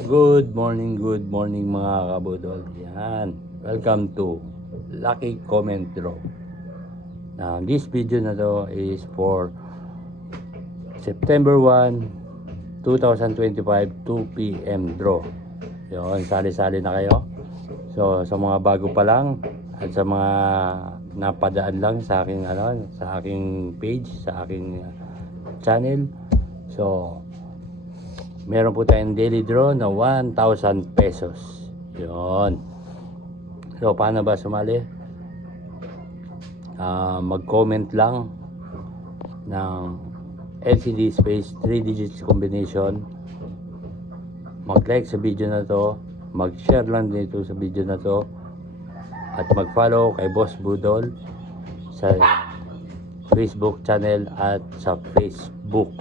Good morning mga kabudol. Yan. Welcome to Lucky Comment Draw. Now, this video na to is for September 1, 2025, 2 p.m. draw. Yun, sali-sali na kayo. So, sa mga bago pa lang at sa mga napadaan lang sa aking sa aking page, sa aking channel. So, meron po tayong daily draw na 1,000 pesos. Yun. So, paano ba sumali? Mag-comment lang ng LCD space 3 digits combination. Mag-like sa video na to. Mag-share lang dito sa video na to. At mag-follow kay Boss Budol sa Facebook channel at sa Facebook.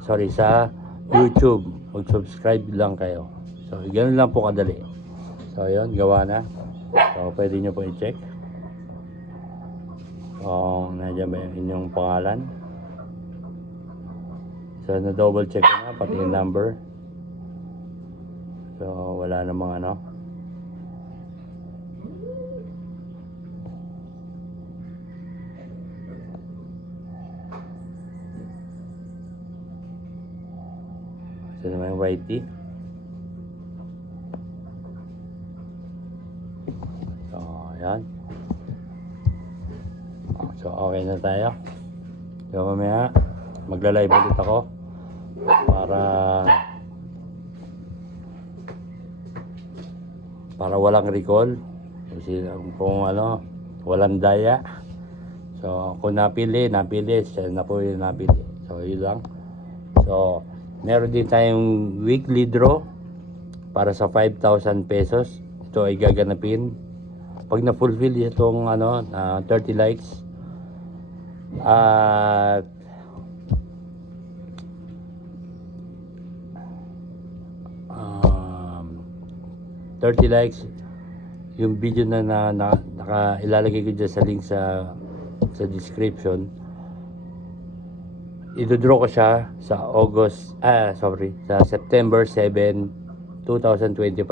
Sa YouTube. Mag-subscribe lang kayo. So, ganoon lang po kadali. So, yun, gawa na. So, pwede nyo po i-check kung nandiyan ba yung inyong pangalan. So, na-double check na, pati yung number. So, wala namang ito naman yung YT. So, ayan. So, okay na tayo. So, mamaya magla-live ulit ako para walang recall. Kasi kung walang daya. So, kung napili, siya na po yung napili. So, yun lang. So, meron din tayong weekly draw para sa 5,000 pesos. Ito ay gaganapin pag na-fulfill itong 30 likes at 30 likes yung video na ilalagay ko dyan sa link sa description. Idodraw ko siya sa sa September 7, 2025,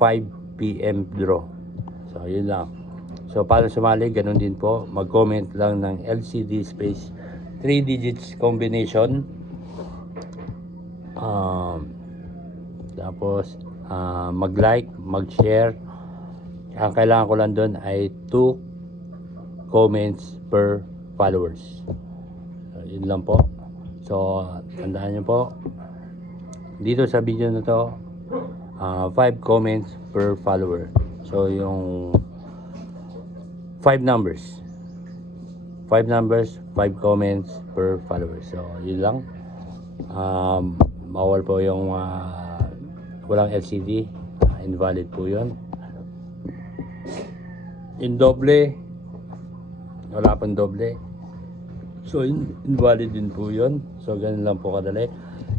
5 p.m. draw. So, yun lang. So, paano sumali? Ganun din po. Mag-comment lang ng LCD space 3 digits combination. Tapos, mag-like, mag-share. Ang kailangan ko lang doon ay 2 comments per followers. Yun lang po. So, tandaan nyo po, dito sa video na to, 5 comments per follower. So, yung 5 numbers, 5 comments per follower. So, yun lang. Bawal po yung walang LCD. Invalid po yun. In doble, wala pang doble. So, invalid din po yun. So, ganun lang po kadali.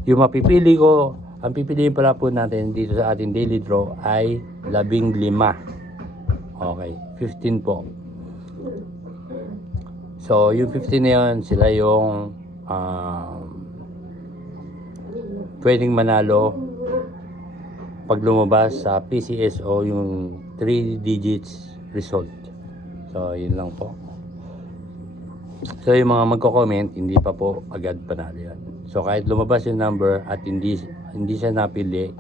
Yung mapipili ko, ang pipiliin pala po natin dito sa ating daily draw ay 15. Okay, 15 po. So, yung 15 na yun, sila yung pwedeng manalo pag lumabas sa PCSO yung 3 digits result. So, yun lang po. So, yung mga magko-comment, hindi pa po agad panalo yan. So, kahit lumabas yung number at hindi siya napili,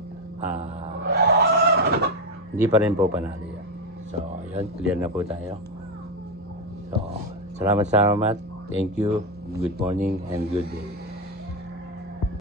hindi pa rin po panalo yan. So, yun, clear na po tayo. So, salamat. Thank you. Good morning and good day.